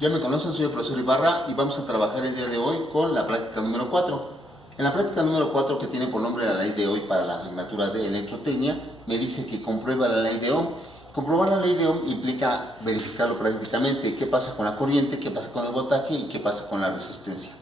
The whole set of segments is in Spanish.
Ya me conocen, soy el profesor Ibarra y vamos a trabajar el día de hoy con la práctica número 4. En la práctica número 4, que tiene por nombre la ley de hoy para la asignatura de electrotecnia, me dice que comprueba la ley de Ohm. Comprobar la ley de Ohm implica verificarlo prácticamente, qué pasa con la corriente, qué pasa con el voltaje y qué pasa con la resistencia.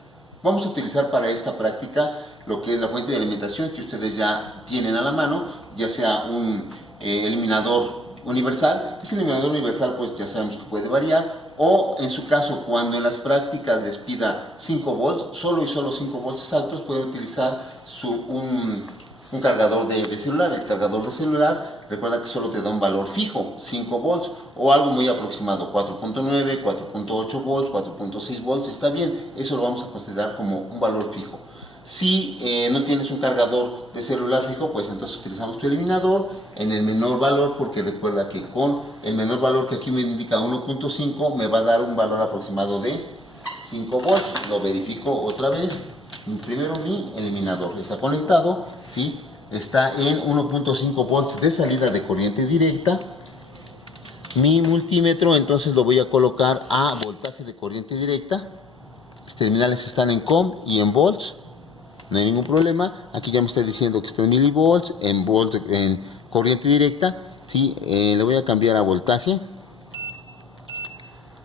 Vamos a utilizar para esta práctica lo que es la fuente de alimentación que ustedes ya tienen a la mano, ya sea un eliminador universal. Ese eliminador universal pues ya sabemos que puede variar, o en su caso cuando en las prácticas les pida 5 volts, solo y solo 5 volts exactos, puede utilizar un cargador de celular. El cargador de celular, recuerda que solo te da un valor fijo, 5 volts, o algo muy aproximado, 4.9, 4.8 volts, 4.6 volts, está bien, eso lo vamos a considerar como un valor fijo. Si no tienes un cargador de celular fijo, pues entonces utilizamos tu eliminador en el menor valor, porque recuerda que con el menor valor que aquí me indica 1.5 me va a dar un valor aproximado de 5 volts. Lo verifico otra vez. Primero mi eliminador está conectado, ¿sí? Está en 1.5 volts de salida de corriente directa. Mi multímetro entonces lo voy a colocar a voltaje de corriente directa. Los terminales están en COM y en volts. No hay ningún problema. Aquí ya me está diciendo que está en milivolts, en volts, en corriente directa. ¿Sí? Le voy a cambiar a voltaje,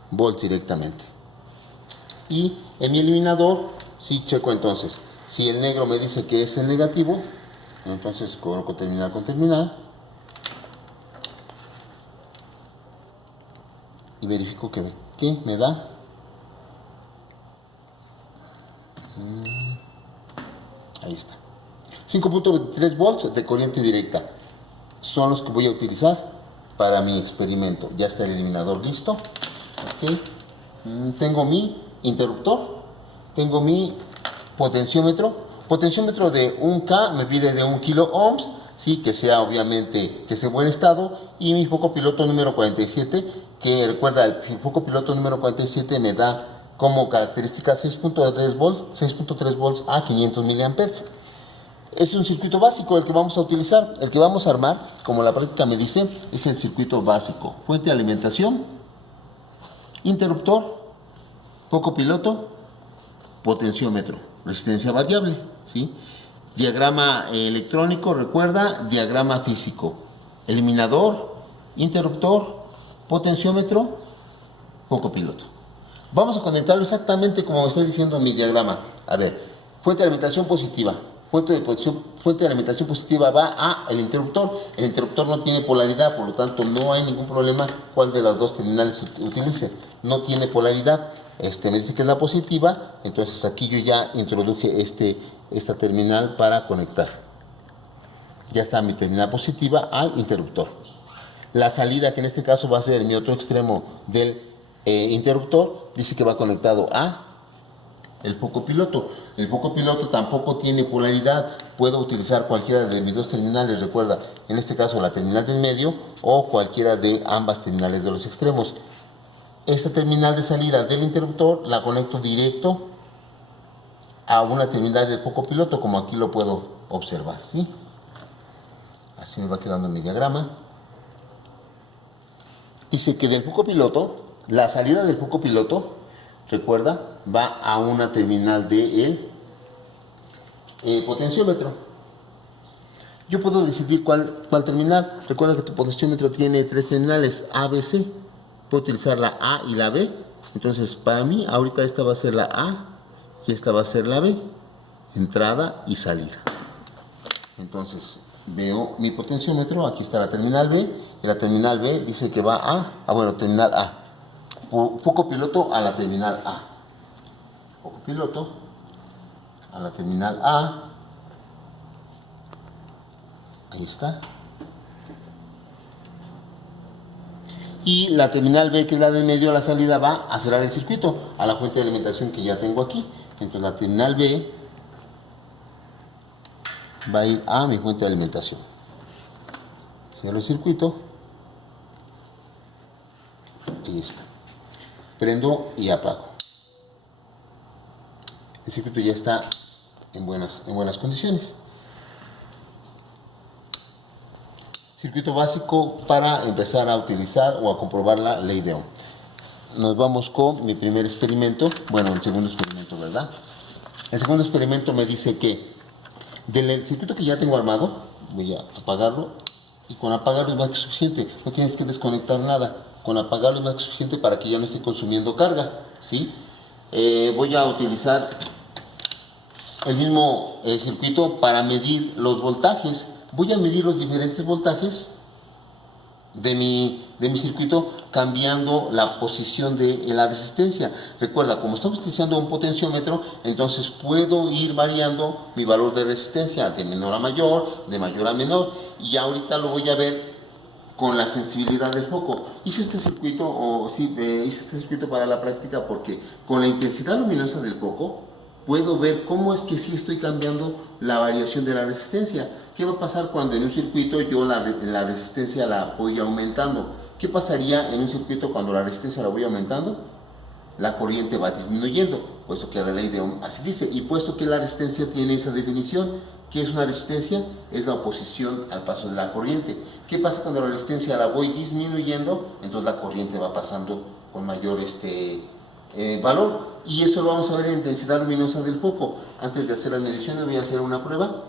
volts directamente. Y en mi eliminador, sí, checo entonces. Si el negro me dice que es el negativo, entonces coloco terminal con terminal. Y verifico que me da. Ahí está. 5.23 volts de corriente directa. Son los que voy a utilizar para mi experimento. Ya está el eliminador listo. Okay. Tengo mi interruptor. Tengo mi potenciómetro. Potenciómetro de 1K me pide de 1 kilo ohms. Sí, que sea obviamente que esté en buen estado. Y mi foco piloto número 47. Que recuerda, el foco piloto número 47 me da como característica 6.3 volts a 500 miliamperes. Es un circuito básico el que vamos a utilizar. El que vamos a armar, como la práctica me dice, es el circuito básico. Fuente de alimentación, interruptor, foco piloto, potenciómetro, resistencia variable, ¿sí? Diagrama electrónico, recuerda, diagrama físico. Eliminador, interruptor, potenciómetro, foco piloto. Vamos a conectarlo exactamente como me está diciendo en mi diagrama. A ver, fuente de alimentación positiva. Fuente de alimentación positiva va a el interruptor. El interruptor no tiene polaridad, por lo tanto no hay ningún problema cuál de las dos terminales utilice. No tiene polaridad. Me dice que es la positiva, entonces aquí yo ya introduje esta terminal para conectar. Ya está mi terminal positiva al interruptor. La salida, que en este caso va a ser en mi otro extremo del interruptor, dice que va conectado a el foco piloto. El foco piloto tampoco tiene polaridad. Puedo utilizar cualquiera de mis dos terminales, recuerda, en este caso la terminal del medio o cualquiera de ambas terminales de los extremos. Esta terminal de salida del interruptor la conecto directo a una terminal del foco piloto, como aquí lo puedo observar, ¿sí? Así me va quedando mi diagrama. Dice que del foco piloto, la salida del foco piloto, recuerda, va a una terminal del potenciómetro. Yo puedo decidir cuál terminal. Recuerda que tu potenciómetro tiene 3 terminales, A, B, C. Puedo utilizar la A y la B. Entonces, para mí, ahorita esta va a ser la A y esta va a ser la B. Entrada y salida. Entonces, veo mi potenciómetro. Aquí está la terminal B. Y la terminal B dice que va terminal A. Foco piloto a la terminal A. Foco piloto a la terminal A. Ahí está. Y la terminal B, que es la de medio, a la salida va a cerrar el circuito a la fuente de alimentación que ya tengo aquí. Entonces la terminal B va a ir a mi fuente de alimentación. Cierro el circuito. Ahí está. Prendo y apago. El circuito ya está en buenas condiciones. Circuito básico para empezar a utilizar o a comprobar la ley de Ohm. nos vamos con mi primer experimento, bueno, el segundo experimento, ¿verdad? El segundo experimento me dice que del circuito que ya tengo armado, voy a apagarlo, y con apagarlo es más que suficiente, no tienes que desconectar nada, con apagarlo es más que suficiente para que ya no esté consumiendo carga, ¿sí? Voy a utilizar el mismo circuito para medir los voltajes. Voy a medir los diferentes voltajes de mi circuito cambiando la posición de la resistencia. Recuerda, como estamos utilizando un potenciómetro, entonces puedo ir variando mi valor de resistencia de menor a mayor, de mayor a menor, y ahorita lo voy a ver con la sensibilidad del foco. Hice este circuito para la práctica porque con la intensidad luminosa del foco puedo ver cómo es que sí estoy cambiando la variación de la resistencia. ¿Qué va a pasar cuando en un circuito yo la resistencia la voy aumentando? ¿Qué pasaría en un circuito cuando la resistencia la voy aumentando? La corriente va disminuyendo, puesto que la ley de Ohm así dice. Y puesto que la resistencia tiene esa definición, ¿qué es una resistencia? Es la oposición al paso de la corriente. ¿Qué pasa cuando la resistencia la voy disminuyendo? Entonces la corriente va pasando con mayor valor. Y eso lo vamos a ver en intensidad luminosa del foco. Antes de hacer las mediciones voy a hacer una prueba.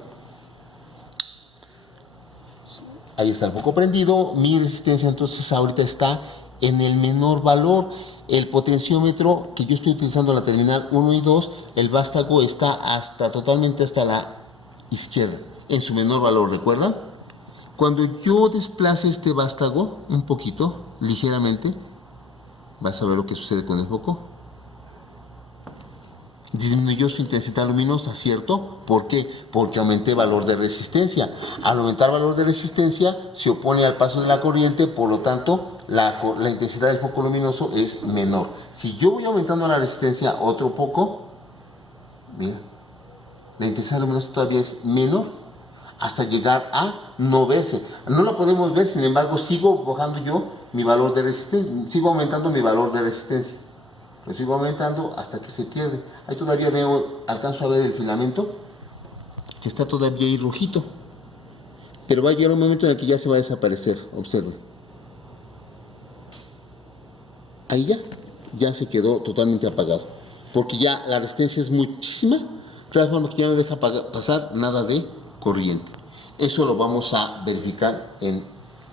Ahí está el foco prendido. Mi resistencia entonces ahorita está en el menor valor. El potenciómetro que yo estoy utilizando en la terminal 1 y 2, el vástago está totalmente hasta la izquierda, en su menor valor, ¿recuerdan? Cuando yo desplace este vástago un poquito, ligeramente, vas a ver lo que sucede con el foco. Disminuyó su intensidad luminosa, ¿cierto? ¿Por qué? Porque aumenté valor de resistencia. Al aumentar valor de resistencia, se opone al paso de la corriente, por lo tanto, la intensidad del foco luminoso es menor. Si yo voy aumentando la resistencia otro poco, mira, la intensidad luminosa todavía es menor, hasta llegar a no verse. No la podemos ver, sin embargo, sigo bajando yo mi valor de resistencia, sigo aumentando mi valor de resistencia. Lo sigo aumentando hasta que se pierde. Ahí todavía alcanzo a ver el filamento, que está todavía ahí rojito. Pero va a llegar un momento en el que ya se va a desaparecer. Observen. Ahí ya se quedó totalmente apagado. Porque ya la resistencia es muchísima, de forma que ya no deja pasar nada de corriente. Eso lo vamos a verificar en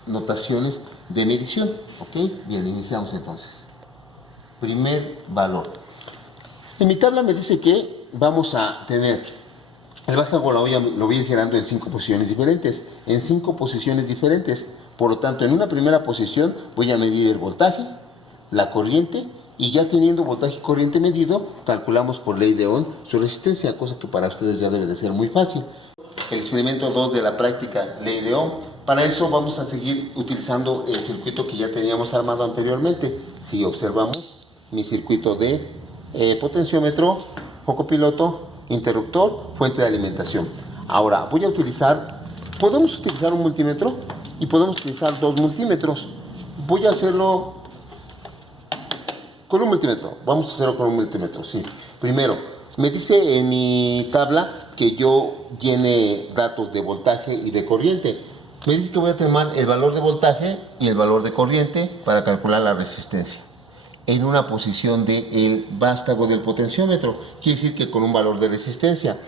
notaciones de medición. ¿Ok? Bien, iniciamos entonces. Primer valor. En mi tabla me dice que vamos a tener el vástago, lo voy a ir generando en 5 posiciones diferentes. En 5 posiciones diferentes. Por lo tanto, en una primera posición voy a medir el voltaje, la corriente, y ya teniendo voltaje y corriente medido, calculamos por ley de Ohm su resistencia, cosa que para ustedes ya debe de ser muy fácil. El experimento 2 de la práctica ley de Ohm. Para eso vamos a seguir utilizando el circuito que ya teníamos armado anteriormente. Si observamos mi circuito de potenciómetro, foco piloto, interruptor, fuente de alimentación. Ahora voy a podemos utilizar un multímetro y podemos utilizar 2 multímetros. Voy a hacerlo con un multímetro. Vamos a hacerlo con un multímetro, sí. Primero, me dice en mi tabla que yo llene datos de voltaje y de corriente. Me dice que voy a tomar el valor de voltaje y el valor de corriente para calcular la resistencia en una posición del vástago del potenciómetro. Quiere decir que con un valor de resistencia.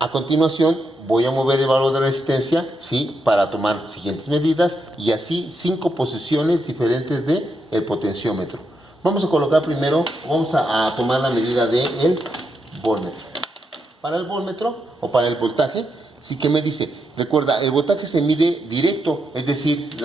A continuación voy a mover el valor de resistencia, ¿sí?, para tomar siguientes medidas, y así 5 posiciones diferentes del potenciómetro. Vamos a colocar primero, vamos a tomar la medida del voltmetro. Para el voltmetro o para el voltaje, sí que me dice, recuerda, el voltaje se mide directo, es decir,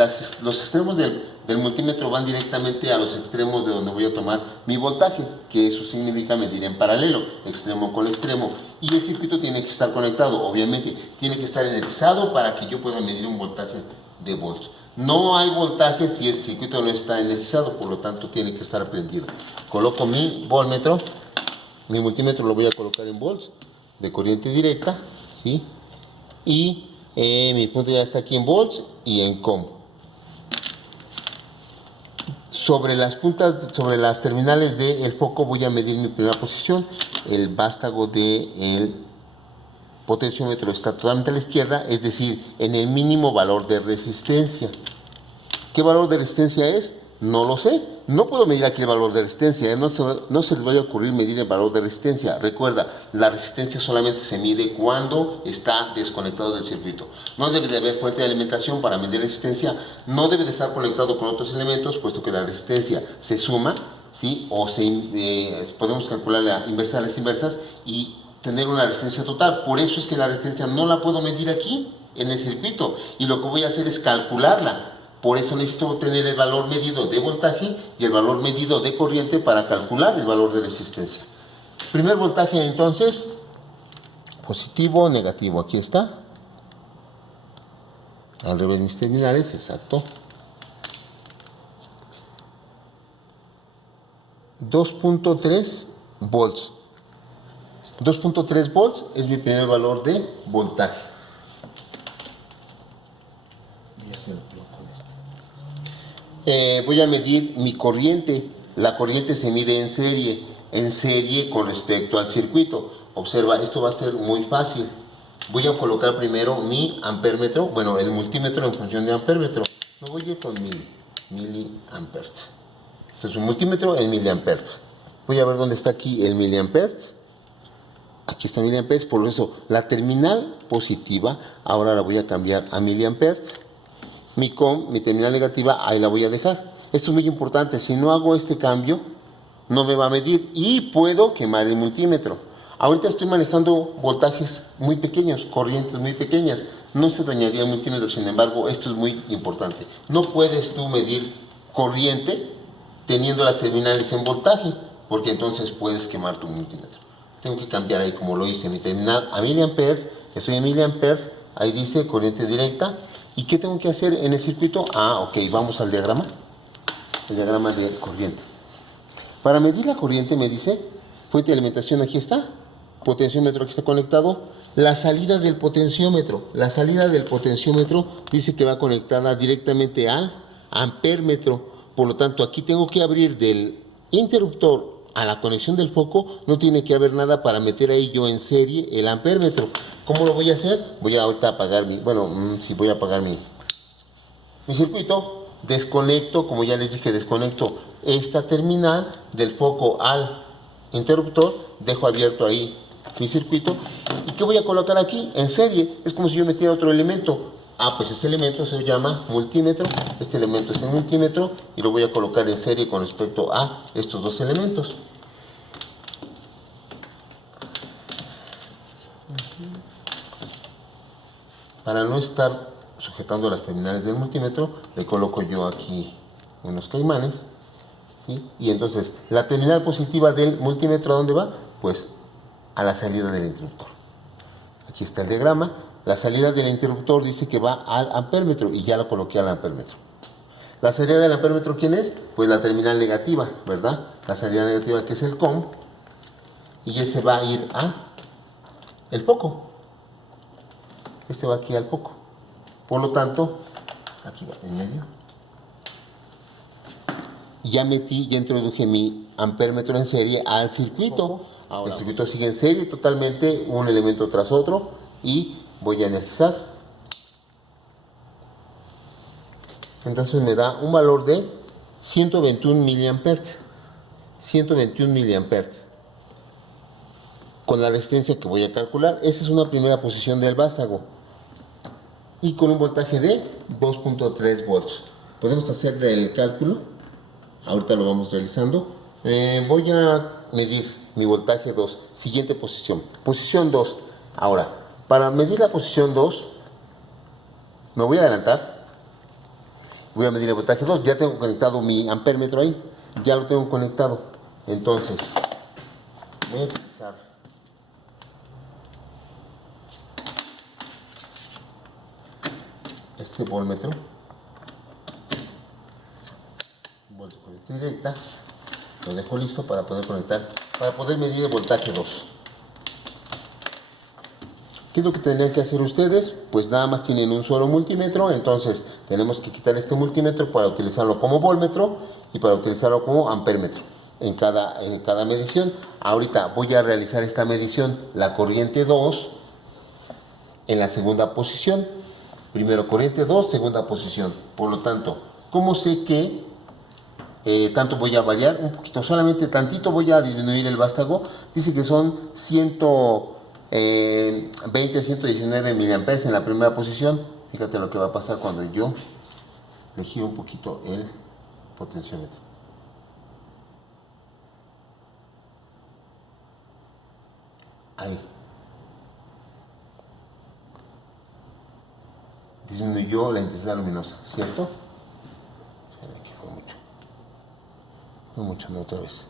los extremos del multímetro van directamente a los extremos de donde voy a tomar mi voltaje, que eso significa medir en paralelo, extremo con extremo, y el circuito tiene que estar conectado, obviamente, tiene que estar energizado para que yo pueda medir un voltaje de volts. No hay voltaje si el circuito no está energizado, por lo tanto tiene que estar prendido. Coloco mi voltmetro, mi multímetro lo voy a colocar en volts, de corriente directa, ¿sí? Y mi punto ya está aquí en volts y en com. Sobre las terminales del foco voy a medir mi primera posición. El vástago del potenciómetro está totalmente a la izquierda, es decir, en el mínimo valor de resistencia. ¿Qué valor de resistencia es? No lo sé. No puedo medir aquí el valor de resistencia. No se les vaya a ocurrir medir el valor de resistencia. Recuerda, la resistencia solamente se mide cuando está desconectado del circuito. No debe de haber fuente de alimentación para medir resistencia. No debe de estar conectado con otros elementos, puesto que la resistencia se suma, ¿sí? O podemos calcular la inversa de las inversas y tener una resistencia total. Por eso es que la resistencia no la puedo medir aquí, en el circuito. Y lo que voy a hacer es calcularla. Por eso necesito tener el valor medido de voltaje y el valor medido de corriente para calcular el valor de resistencia. Primer voltaje entonces, positivo, negativo, aquí está. Al revés mis terminales, exacto. 2.3 volts. 2.3 volts es mi primer valor de voltaje. Voy a medir mi corriente. La corriente se mide en serie con respecto al circuito. Observa, esto va a ser muy fácil. Voy a colocar primero mi amperímetro, bueno, el multímetro en función de amperímetro. Me voy a ir con miliamperes. Entonces, un multímetro en miliamperes. Voy a ver dónde está aquí el miliamperes. Aquí está miliamperes, por eso la terminal positiva ahora la voy a cambiar a miliamperes. Mi terminal negativa, ahí la voy a dejar. Esto es muy importante. Si no hago este cambio, no me va a medir y puedo quemar el multímetro. Ahorita estoy manejando voltajes muy pequeños, corrientes muy pequeñas. No se dañaría el multímetro, sin embargo, esto es muy importante. No puedes tú medir corriente teniendo las terminales en voltaje, porque entonces puedes quemar tu multímetro. Tengo que cambiar ahí, como lo hice, mi terminal a miliamperes. Estoy en miliamperes, ahí dice corriente directa. ¿Y qué tengo que hacer en el circuito? Ok, vamos al diagrama. El diagrama de corriente. Para medir la corriente me dice, fuente de alimentación aquí está, potenciómetro aquí está conectado, la salida del potenciómetro. La salida del potenciómetro dice que va conectada directamente al ampémetro. Por lo tanto, aquí tengo que abrir del interruptor a la conexión del foco, no tiene que haber nada para meter ahí yo en serie el ampémetro. ¿Cómo lo voy a hacer? Voy a ahorita apagar voy a apagar mi circuito. Desconecto, como ya les dije, desconecto esta terminal del foco al interruptor, dejo abierto ahí mi circuito. ¿Y qué voy a colocar aquí? En serie, es como si yo metiera otro elemento. Pues ese elemento se llama multímetro, este elemento es el multímetro y lo voy a colocar en serie con respecto a estos dos elementos. Para no estar sujetando las terminales del multímetro, le coloco yo aquí unos caimanes, ¿sí? Y entonces, la terminal positiva del multímetro, ¿a dónde va? Pues a la salida del interruptor. Aquí está el diagrama. La salida del interruptor dice que va al ampémetro y ya lo coloqué al ampémetro. La salida del ampémetro, ¿quién es? Pues la terminal negativa, ¿verdad? La salida negativa, que es el COM, y ese va a ir a el foco. Este va aquí al foco. Por lo tanto, aquí va en medio. Ya introduje mi ampémetro en serie al circuito. El circuito sigue en serie totalmente, un elemento tras otro, y voy a energizar. Entonces me da un valor de 121 miliamperes. 121 miliamperes. Con la resistencia que voy a calcular. Esa es una primera posición del vástago. Y con un voltaje de 2.3 volts. Podemos hacer el cálculo. Ahorita lo vamos realizando. Voy a medir mi voltaje 2. Siguiente posición. Posición 2. Ahora, para medir la posición 2, me voy a adelantar. Voy a medir el voltaje 2. Ya tengo conectado mi ampémetro ahí. Ya lo tengo conectado. Entonces, voy a utilizar este voltmetro. Voltio corriente directa. Lo dejo listo para poder conectar, para poder medir el voltaje 2. ¿Qué es lo que tendrían que hacer ustedes? Pues nada más tienen un solo multímetro, entonces tenemos que quitar este multímetro para utilizarlo como voltmetro y para utilizarlo como ampémetro en cada medición. Ahorita voy a realizar esta medición, la corriente 2, en la segunda posición. Primero corriente 2, segunda posición. Por lo tanto, ¿cómo sé que tanto voy a variar, un poquito, solamente tantito voy a disminuir el vástago. Dice que son 120, 119 miliamperes en la primera posición. Fíjate lo que va a pasar cuando yo le giro un poquito el potenciómetro. Ahí. Disminuyó la intensidad luminosa, ¿cierto? Aquí fue mucho, no, otra vez.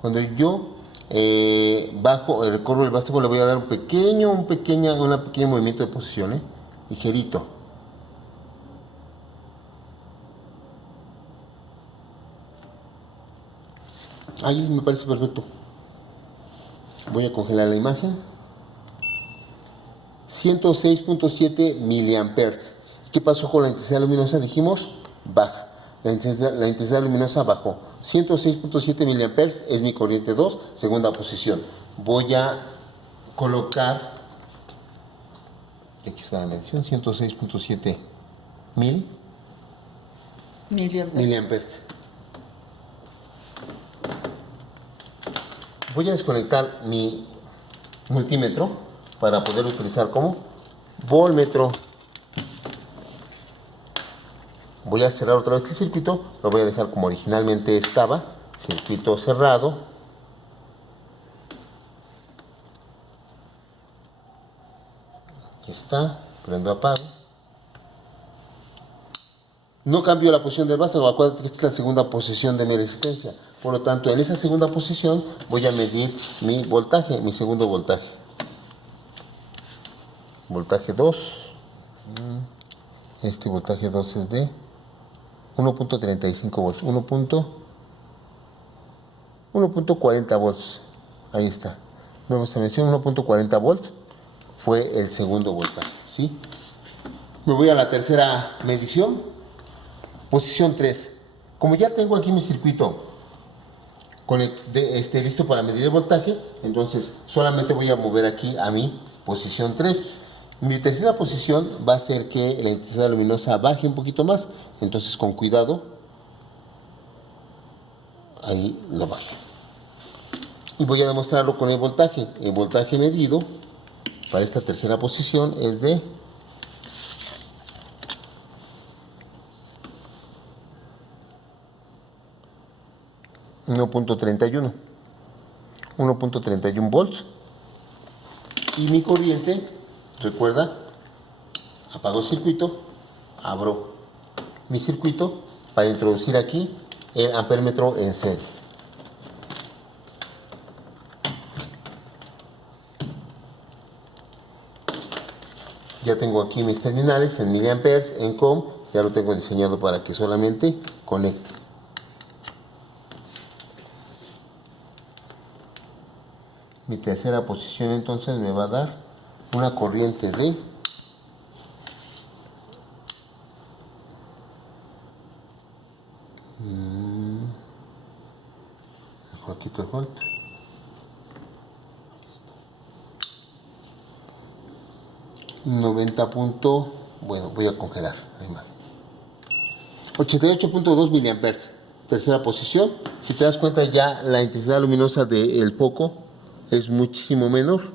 Cuando yo recorro el vástago, le voy a dar un pequeño movimiento de posición, ligerito. Ahí me parece perfecto. Voy a congelar la imagen. 106.7 miliamperes. ¿Qué pasó con la intensidad luminosa? Dijimos, baja. La intensidad luminosa bajó. 106.7 miliamperes es mi corriente 2, segunda posición. Voy a colocar, aquí está la medición, 106.7 miliamperes. Voy a desconectar mi multímetro para poder utilizar como voltmetro. Voy a cerrar otra vez este circuito, lo voy a dejar como originalmente estaba, circuito cerrado. Aquí está, prendo, apago. No cambio la posición del vástago, acuérdate que esta es la segunda posición de mi resistencia. Por lo tanto, en esa segunda posición voy a medir mi voltaje, mi segundo voltaje. Voltaje 2. Este voltaje 2 es de 1.35 volts. 1.40 volts. Ahí está. Luego esta mención, 1.40 volts fue el segundo voltaje, ¿sí? Me voy a la tercera medición. Posición 3. Como ya tengo aquí mi circuito listo para medir el voltaje, entonces solamente voy a mover aquí a mi posición 3. Mi tercera posición va a ser que la intensidad luminosa baje un poquito más, entonces con cuidado, ahí lo baje. Y voy a demostrarlo con el voltaje. El voltaje medido para esta tercera posición es de 1.31 volts. Y mi corriente, recuerda, apago el circuito, abro mi circuito para introducir aquí el amperímetro en serie. Ya tengo aquí mis terminales en miliamperes, en COM, ya lo tengo diseñado para que solamente conecte. Mi tercera posición entonces me va a dar una corriente de 90 punto, bueno, voy a congelar la imagen. 88.2 miliamperes, tercera posición. Si te das cuenta, ya la intensidad luminosa del foco es muchísimo menor.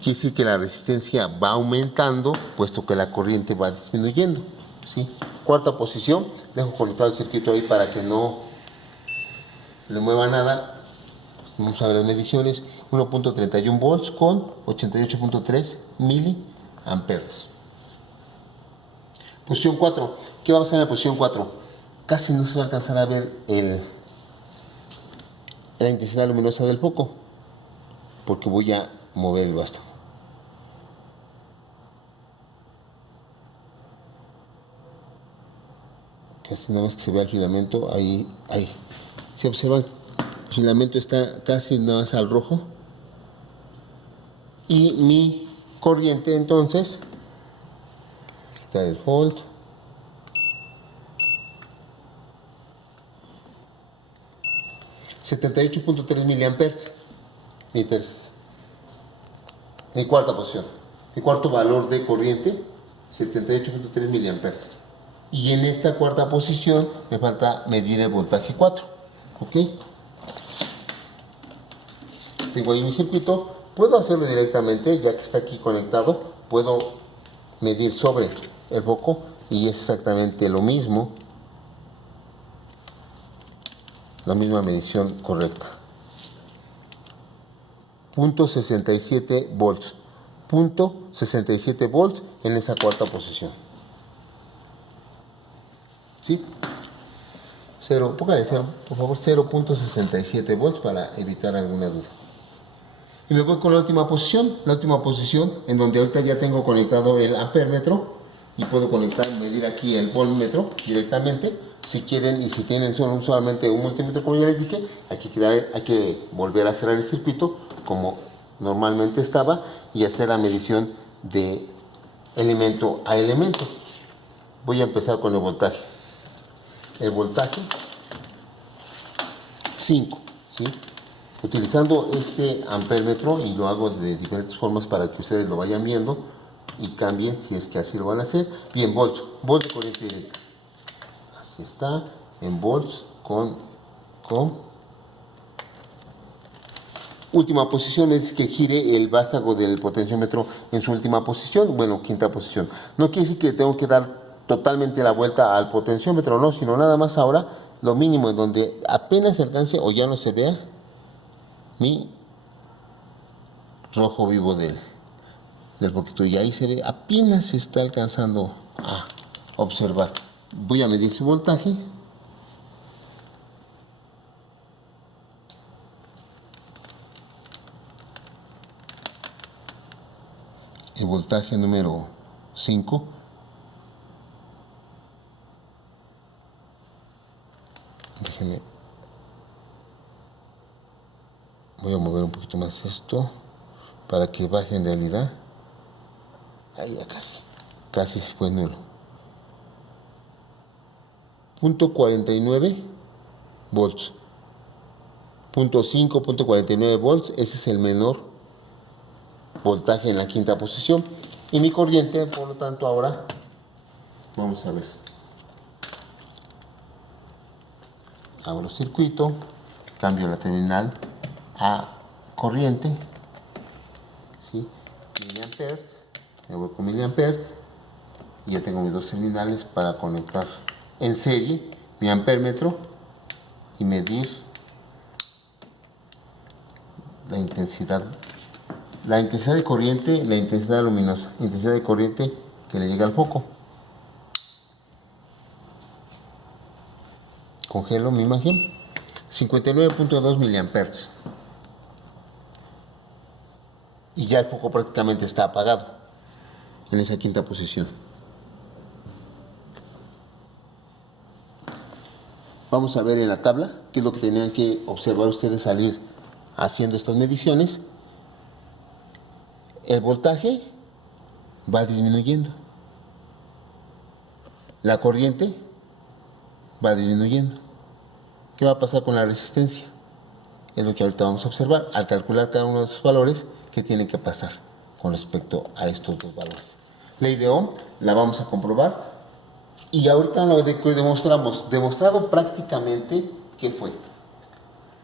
Quiere decir que la resistencia va aumentando, puesto que la corriente va disminuyendo, ¿sí? Cuarta posición, dejo conectado el circuito ahí para que no le mueva nada. Vamos a ver las mediciones. 1.31 volts con 88.3 miliamperes. Posición 4. ¿Qué va a pasar en la posición 4? Casi no se va a alcanzar a ver la intensidad luminosa del foco, porque voy a mover el vástago. Casi nada más que se vea el filamento ahí. Si observan, el filamento está casi nada más al rojo. Y mi corriente entonces, está el volt, $78.3 miliamperes. Mi cuarta posición, mi cuarto valor de corriente, 78.3 miliamperes. Y en esta cuarta posición me falta medir el voltaje 4. ¿Ok? Tengo ahí mi circuito. Puedo hacerlo directamente, ya que está aquí conectado. Puedo medir sobre el foco y es exactamente lo mismo. La misma medición correcta. 0.67 volts. 0.67 volts en esa cuarta posición. ¿Sí? Póngale 0, por favor, 0.67 volts para evitar alguna duda. Y me voy con la última posición en donde ahorita ya tengo conectado el amperémetro y puedo medir aquí el voltmétro directamente. Si quieren y si tienen solamente un multímetro, como ya les dije, hay que volver a cerrar el circuito como normalmente estaba y hacer la medición de elemento a elemento. Voy a empezar con el voltaje. El voltaje 5, ¿sí? Utilizando este amperémetro, y lo hago de diferentes formas para que ustedes lo vayan viendo y cambien si es que así lo van a hacer. Bien, volts de corriente directa. Así está, en volts con última posición. Es que gire el vástago del potenciómetro en su última posición, bueno, quinta posición. No quiere decir que tengo que dar totalmente la vuelta al potenciómetro, no, sino nada más ahora lo mínimo en donde apenas se alcance o ya no se vea mi rojo vivo del poquito, y ahí se ve, apenas se está alcanzando a observar. Voy a medir su voltaje. El voltaje número 5. Déjenme. Voy a mover un poquito más esto para que baje en realidad. Ahí ya casi fue nulo. 0.49 volts. 0.5, 0.49 volts. Ese es el menor voltaje en la quinta posición. Y mi corriente, por lo tanto, ahora vamos a ver. Abro circuito, cambio la terminal a corriente, ¿sí? Miliamperes, me voy con miliamperes y ya tengo mis dos terminales para conectar en serie mi amperémetro y medir la intensidad de corriente, la intensidad luminosa, intensidad de corriente que le llega al foco. Congelo mi imagen. 59.2 miliamperes. Y ya el foco prácticamente está apagado en esa quinta posición. Vamos a ver en la tabla qué es lo que tenían que observar ustedes al ir haciendo estas mediciones. El voltaje va disminuyendo. La corriente va disminuyendo. ¿Qué va a pasar con la resistencia? Es lo que ahorita vamos a observar. Al calcular cada uno de sus valores, ¿qué tiene que pasar con respecto a estos dos valores? Ley de Ohm, la vamos a comprobar. Y ahorita lo que demostrado prácticamente, ¿qué fue?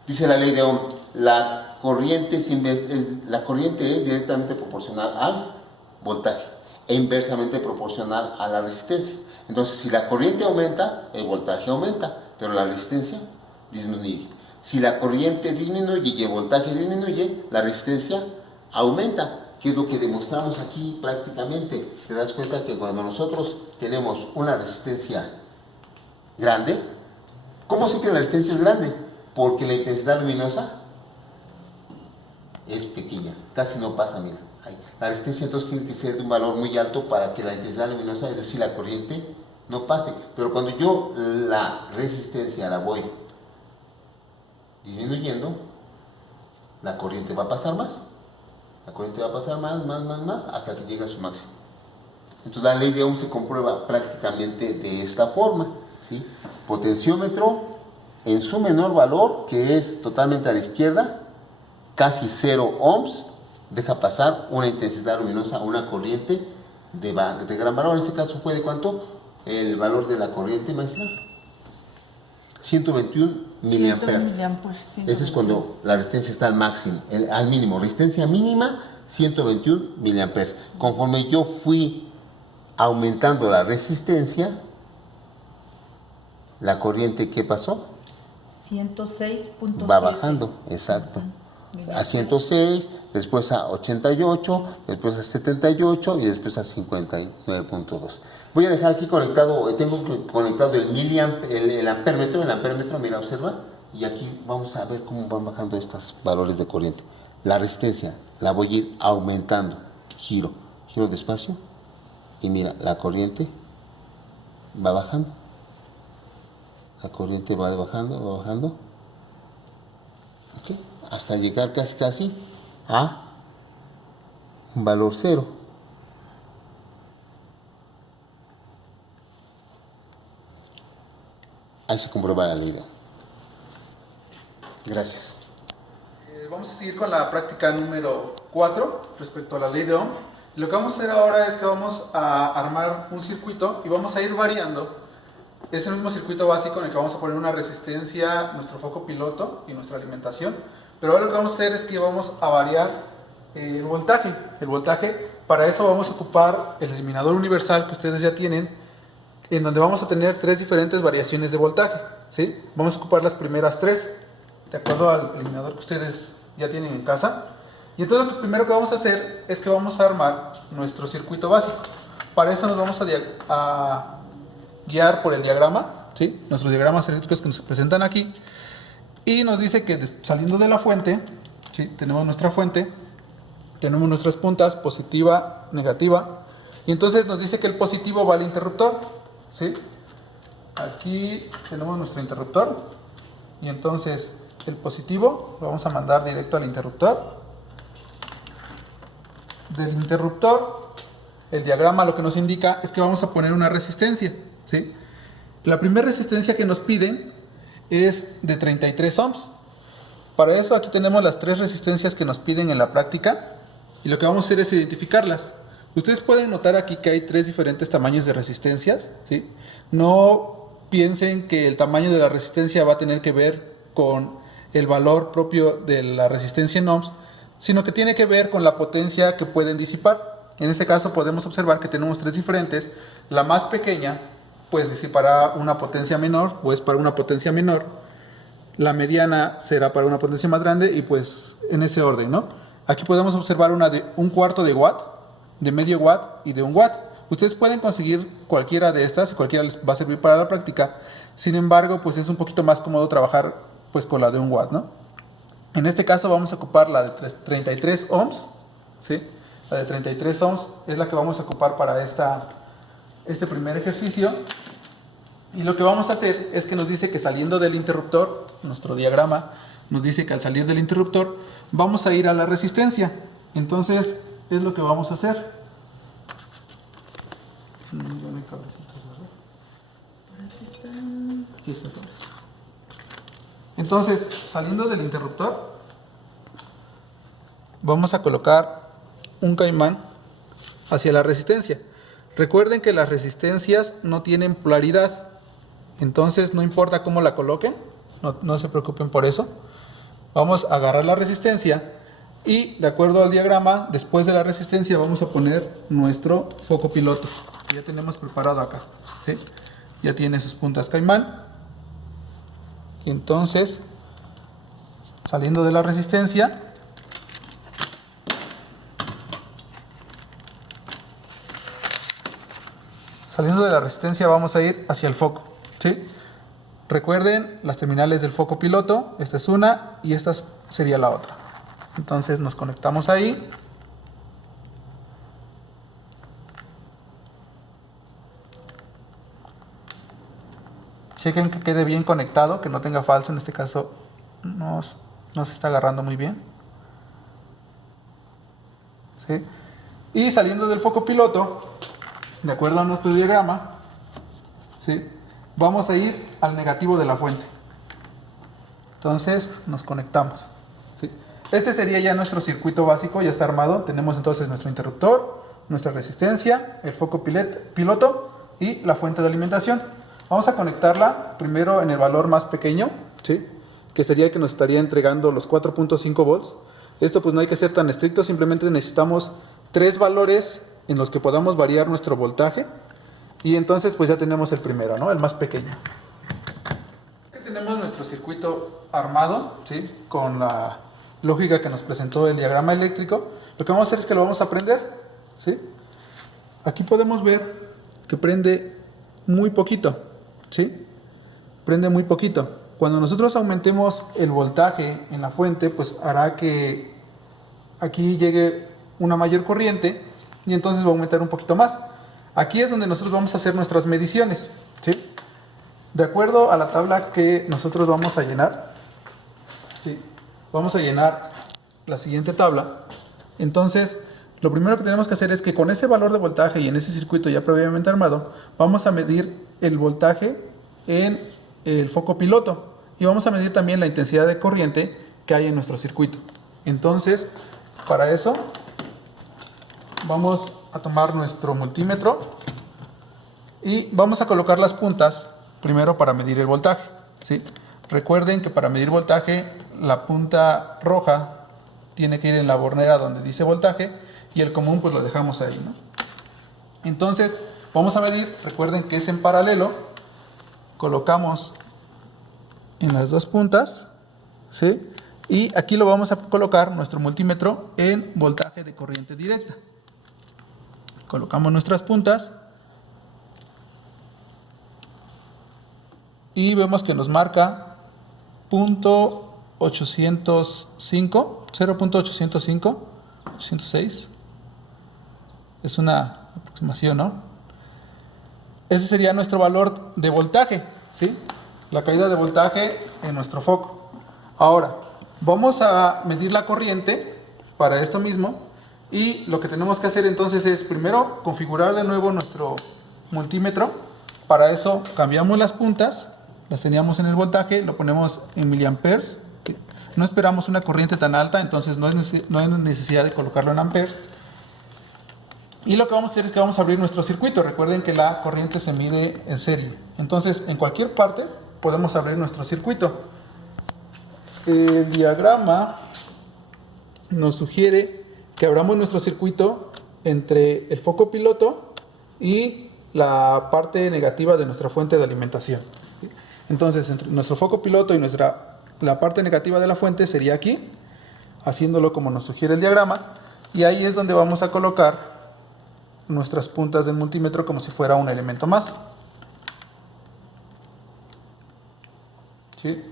Dice la ley de Ohm, la corriente es directamente proporcional al voltaje e inversamente proporcional a la resistencia. Entonces, si la corriente aumenta, el voltaje aumenta, pero la resistencia disminuye. Si la corriente disminuye y el voltaje disminuye, la resistencia aumenta, que es lo que demostramos aquí prácticamente. Te das cuenta que cuando nosotros tenemos una resistencia grande, ¿cómo sé que la resistencia es grande? Porque la intensidad luminosa es pequeña, casi no pasa, mira. La resistencia entonces tiene que ser de un valor muy alto para que la intensidad luminosa, es decir, la corriente, no pase. Pero cuando yo la resistencia la voy disminuyendo, la corriente va a pasar más. La corriente va a pasar más, hasta que llegue a su máximo. Entonces la ley de Ohm se comprueba prácticamente de esta forma, ¿sí? Potenciómetro en su menor valor, que es totalmente a la izquierda, casi 0 ohms, deja pasar una intensidad luminosa, una corriente de gran valor. En este caso fue de ¿cuánto? el valor de la corriente, maestra? 121 miliamperes. Ese es cuando la resistencia está al máximo, al mínimo. Resistencia mínima, 121 miliamperes. Conforme yo fui aumentando la resistencia, la corriente, ¿qué pasó? 106.7. Va bajando, exacto. A 106, después a 88, después a 78 y después a 59.2. Voy a dejar aquí conectado, tengo conectado el amperémetro, mira, observa, y aquí vamos a ver cómo van bajando estos valores de corriente. La resistencia la voy a ir aumentando, giro despacio, y mira, la corriente va bajando. La corriente va bajando, ¿ok? Hasta llegar casi a un valor cero. Ahí se comprueba la ley de Ohm. Gracias. Vamos a seguir con la práctica número 4 respecto a la ley de Ohm. Lo que vamos a hacer ahora es que vamos a armar un circuito y vamos a ir variando ese mismo circuito básico en el que vamos a poner una resistencia, nuestro foco piloto y nuestra alimentación. Pero ahora lo que vamos a hacer es que vamos a variar el voltaje. Para eso vamos a ocupar el eliminador universal que ustedes ya tienen, en donde vamos a tener 3 diferentes variaciones de voltaje, ¿sí? Vamos a ocupar las primeras 3, de acuerdo al eliminador que ustedes ya tienen en casa. Y entonces lo primero que vamos a hacer es que vamos a armar nuestro circuito básico. Para eso nos vamos a guiar por el diagrama, ¿sí? Nuestros diagramas eléctricos que nos presentan aquí. Y nos dice que saliendo de la fuente, ¿sí? Tenemos nuestra fuente, tenemos nuestras puntas, positiva, negativa. Y entonces nos dice que el positivo va al interruptor, ¿sí? Aquí tenemos nuestro interruptor. Y entonces el positivo lo vamos a mandar directo al interruptor. Del interruptor, el diagrama lo que nos indica es que vamos a poner una resistencia, ¿sí? La primera resistencia que nos piden es de 33 ohms. Para eso aquí tenemos las 3 resistencias que nos piden en la práctica y lo que vamos a hacer es identificarlas. Ustedes pueden notar aquí que hay 3 diferentes tamaños de resistencias, ¿sí? No piensen que el tamaño de la resistencia va a tener que ver con el valor propio de la resistencia en ohms, sino que tiene que ver con la potencia que pueden disipar. En este caso podemos observar que tenemos 3 diferentes. La más pequeña pues disipará una potencia menor o es para una potencia menor. La mediana será para una potencia más grande y pues en ese orden, ¿no? Aquí podemos observar una de 1/4 de watt, de medio watt y de 1 watt. Ustedes pueden conseguir cualquiera de estas y cualquiera les va a servir para la práctica. Sin embargo, pues es un poquito más cómodo trabajar pues con la de 1 watt, ¿no? En este caso vamos a ocupar la de 33 ohms, ¿sí? La de 33 ohms es la que vamos a ocupar para este primer ejercicio. Y lo que vamos a hacer es que nos dice que saliendo del interruptor, nuestro diagrama nos dice que al salir del interruptor vamos a ir a la resistencia. Entonces es lo que vamos a hacer. Aquí está entonces. Entonces, saliendo del interruptor, vamos a colocar un caimán hacia la resistencia. Recuerden que las resistencias no tienen polaridad, entonces no importa cómo la coloquen, no se preocupen por eso. Vamos a agarrar la resistencia y de acuerdo al diagrama, después de la resistencia vamos a poner nuestro foco piloto, que ya tenemos preparado acá, ¿sí? Ya tiene sus puntas caimán. Y entonces, saliendo de la resistencia, vamos a ir hacia el foco, ¿sí? Recuerden las terminales del foco piloto, esta es una y esta sería la otra. Entonces nos conectamos ahí. Chequen que quede bien conectado, que no tenga falso. En este caso no se está agarrando muy bien, ¿sí? Y saliendo del foco piloto, de acuerdo a nuestro diagrama, ¿sí?, vamos a ir al negativo de la fuente. Entonces nos conectamos, ¿sí? Este sería ya nuestro circuito básico, ya está armado. Tenemos entonces nuestro interruptor, nuestra resistencia, el foco piloto y la fuente de alimentación. Vamos a conectarla primero en el valor más pequeño, ¿sí? Que sería el que nos estaría entregando los 4.5 volts. Esto pues no hay que ser tan estricto, simplemente necesitamos 3 valores en los que podamos variar nuestro voltaje. Y entonces pues ya tenemos el primero, ¿no? El más pequeño. Aquí tenemos nuestro circuito armado, ¿sí? Con la lógica que nos presentó el diagrama eléctrico. Lo que vamos a hacer es que lo vamos a prender, ¿sí? Aquí podemos ver que prende muy poquito, ¿sí? Prende muy poquito. Cuando nosotros aumentemos el voltaje en la fuente, pues hará que aquí llegue una mayor corriente y entonces va a aumentar un poquito más. Aquí es donde nosotros vamos a hacer nuestras mediciones, ¿sí? De acuerdo a la tabla que nosotros vamos a llenar, ¿sí? Vamos a llenar la siguiente tabla. Entonces, lo primero que tenemos que hacer es que con ese valor de voltaje y en ese circuito ya previamente armado, vamos a medir el voltaje en el foco piloto y vamos a medir también la intensidad de corriente que hay en nuestro circuito. Entonces, para eso vamos a tomar nuestro multímetro y vamos a colocar las puntas primero para medir el voltaje, ¿sí? Recuerden que para medir voltaje la punta roja tiene que ir en la bornera donde dice voltaje y el común pues lo dejamos ahí, ¿no? Entonces vamos a medir, recuerden que es en paralelo, colocamos en las dos puntas, ¿sí? Y aquí lo vamos a colocar nuestro multímetro en voltaje de corriente directa. Colocamos nuestras puntas y vemos que nos marca 0.805, 806. Es una aproximación, ¿no? Ese sería nuestro valor de voltaje, ¿sí? La caída de voltaje en nuestro foco. Ahora, vamos a medir la corriente para esto mismo. Y lo que tenemos que hacer entonces es primero configurar de nuevo nuestro multímetro. Para eso cambiamos las puntas, las teníamos en el voltaje, lo ponemos en miliamperes. No esperamos una corriente tan alta, entonces no hay necesidad de colocarlo en amperes. Y lo que vamos a hacer es que vamos a abrir nuestro circuito. Recuerden que la corriente se mide en serie. Entonces en cualquier parte podemos abrir nuestro circuito. El diagrama nos sugiere que abramos nuestro circuito entre el foco piloto y la parte negativa de nuestra fuente de alimentación. Entonces, entre nuestro foco piloto y la parte negativa de la fuente sería aquí, haciéndolo como nos sugiere el diagrama, y ahí es donde vamos a colocar nuestras puntas del multímetro como si fuera un elemento más. ¿Sí?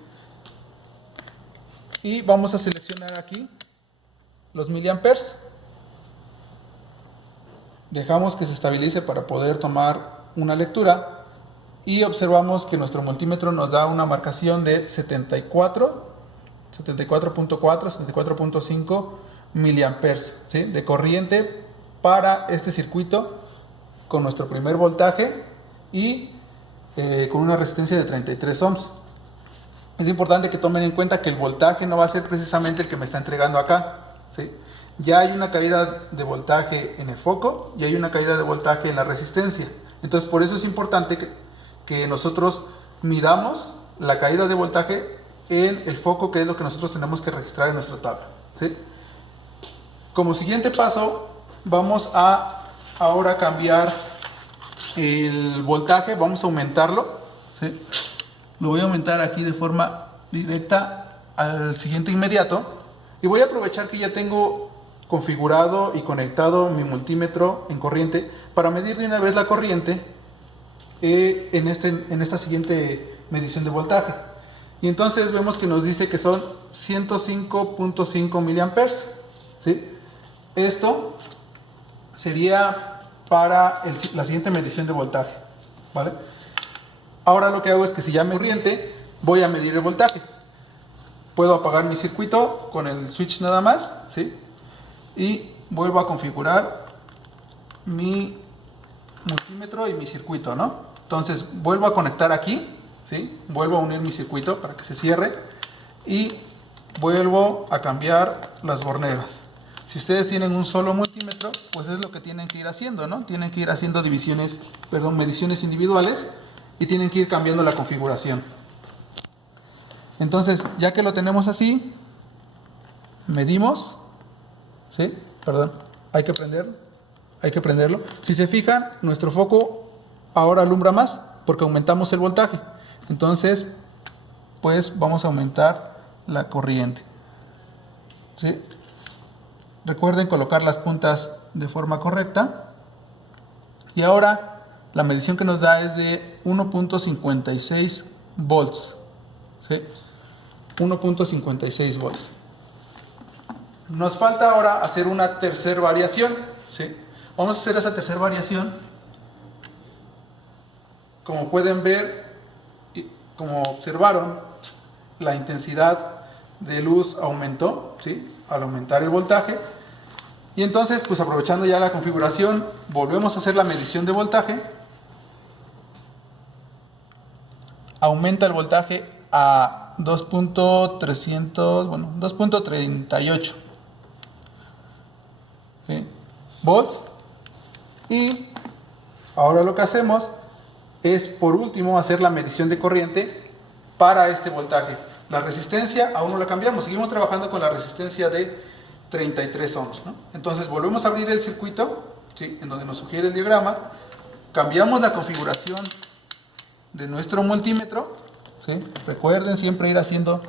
Y vamos a seleccionar aquí los miliamperes. Dejamos que se estabilice para poder tomar una lectura y observamos que nuestro multímetro nos da una marcación de 74.4 miliamperes, ¿sí? De corriente para este circuito con nuestro primer voltaje y con una resistencia de 33 ohms. Es importante que tomen en cuenta que el voltaje no va a ser precisamente el que me está entregando acá, ¿sí? Ya hay una caída de voltaje en el foco y hay una caída de voltaje en la resistencia. Entonces por eso es importante que nosotros midamos la caída de voltaje en el foco, que es lo que nosotros tenemos que registrar en nuestra tabla, ¿sí? Como siguiente paso vamos a ahora cambiar el voltaje, vamos a aumentarlo, ¿sí? Lo voy a aumentar aquí de forma directa al siguiente inmediato y voy a aprovechar que ya tengo configurado y conectado mi multímetro en corriente para medir de una vez la corriente en esta siguiente medición de voltaje. Y entonces vemos que nos dice que son 105.5 miliamperes, ¿sí? Esto sería para la siguiente medición de voltaje, ¿vale? Ahora lo que hago es que si ya me corriente, voy a medir el voltaje. Puedo apagar mi circuito con el switch nada más, ¿sí? Y vuelvo a configurar mi multímetro y mi circuito, ¿no? Entonces vuelvo a conectar aquí, ¿sí? Vuelvo a unir mi circuito para que se cierre y vuelvo a cambiar las borneras. Si ustedes tienen un solo multímetro, pues es lo que tienen que ir haciendo, ¿no? Tienen que ir haciendo mediciones individuales y tienen que ir cambiando la configuración. Entonces, ya que lo tenemos así, medimos, ¿sí? Perdón, hay que prenderlo. Si se fijan, nuestro foco ahora alumbra más porque aumentamos el voltaje. Entonces, pues vamos a aumentar la corriente, ¿sí? Recuerden colocar las puntas de forma correcta. Y ahora la medición que nos da es de 1.56 volts, ¿sí? 1.56 volts. Nos falta ahora hacer una tercera variación, ¿sí? Vamos a hacer esa tercera variación. Como pueden ver, como observaron, la intensidad de luz aumentó, ¿sí? Al aumentar el voltaje. Y entonces, pues aprovechando ya la configuración, volvemos a hacer la medición de voltaje. Aumenta el voltaje a 2.38, ¿sí? Volts. Y ahora lo que hacemos es, por último, hacer la medición de corriente para este voltaje. La resistencia aún no la cambiamos, seguimos trabajando con la resistencia de 33 ohms, ¿no? Entonces volvemos a abrir el circuito, ¿sí? En donde nos sugiere el diagrama, cambiamos la configuración de nuestro multímetro, ¿sí? Recuerden siempre ir haciendo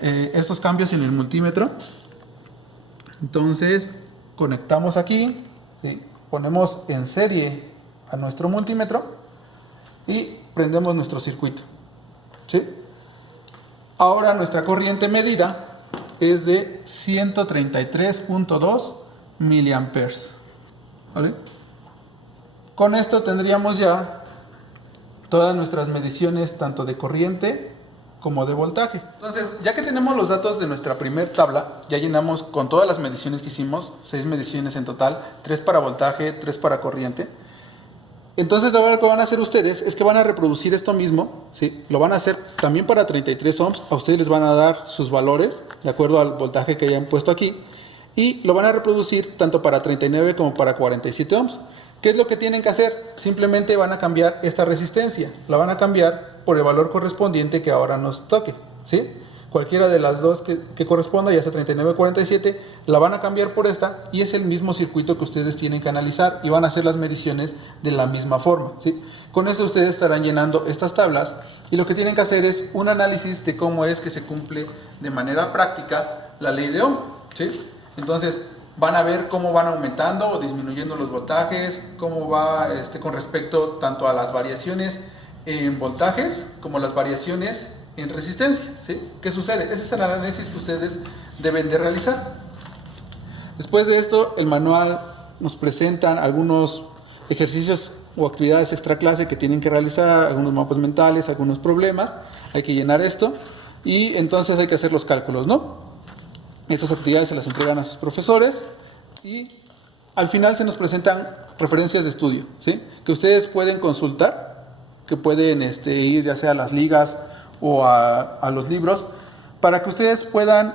estos cambios en el multímetro. Entonces conectamos aquí, ¿sí? Ponemos en serie a nuestro multímetro y prendemos nuestro circuito, ¿sí? Ahora nuestra corriente medida es de 133.2 miliamperes, ¿vale? Con esto tendríamos ya todas nuestras mediciones tanto de corriente como de voltaje. Entonces, ya que tenemos los datos de nuestra primer tabla, ya llenamos con todas las mediciones que hicimos, 6 mediciones en total, 3 para voltaje, 3 para corriente. Entonces, lo que van a hacer ustedes es que van a reproducir esto mismo, ¿sí? Lo van a hacer también para 33 ohms. A ustedes les van a dar sus valores de acuerdo al voltaje que hayan puesto aquí. Y lo van a reproducir tanto para 39 como para 47 ohms. ¿Qué es lo que tienen que hacer? Simplemente van a cambiar esta resistencia. La van a cambiar por el valor correspondiente que ahora nos toque, ¿sí? Cualquiera de las dos que corresponda, ya sea 39 o 47, la van a cambiar por esta y es el mismo circuito que ustedes tienen que analizar y van a hacer las mediciones de la misma forma, ¿sí? Con eso ustedes estarán llenando estas tablas y lo que tienen que hacer es un análisis de cómo es que se cumple de manera práctica la ley de Ohm, ¿sí? Entonces van a ver cómo van aumentando o disminuyendo los voltajes, cómo va con respecto tanto a las variaciones en voltajes como las variaciones en resistencia, ¿sí? ¿Qué sucede? Ese es el análisis que ustedes deben de realizar. Después de esto, el manual nos presenta algunos ejercicios o actividades extra clase que tienen que realizar, algunos mapas mentales, algunos problemas. Hay que llenar esto y entonces hay que hacer los cálculos, ¿no? Estas actividades se las entregan a sus profesores y al final se nos presentan referencias de estudio, ¿sí? Que ustedes pueden consultar, que pueden ir ya sea a las ligas o a los libros, para que ustedes puedan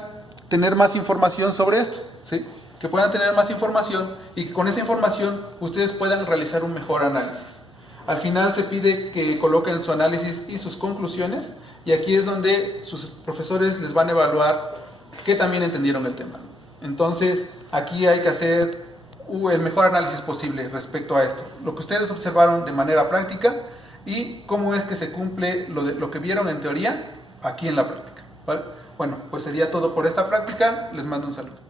tener más información sobre esto, ¿sí? Que puedan tener más información y que con esa información ustedes puedan realizar un mejor análisis. Al final se pide que coloquen su análisis y sus conclusiones y aquí es donde sus profesores les van a evaluar que también entendieron el tema. Entonces aquí hay que hacer el mejor análisis posible respecto a esto, lo que ustedes observaron de manera práctica y cómo es que se cumple lo que vieron en teoría aquí en la práctica, ¿vale? Bueno, pues sería todo por esta práctica. Les mando un saludo.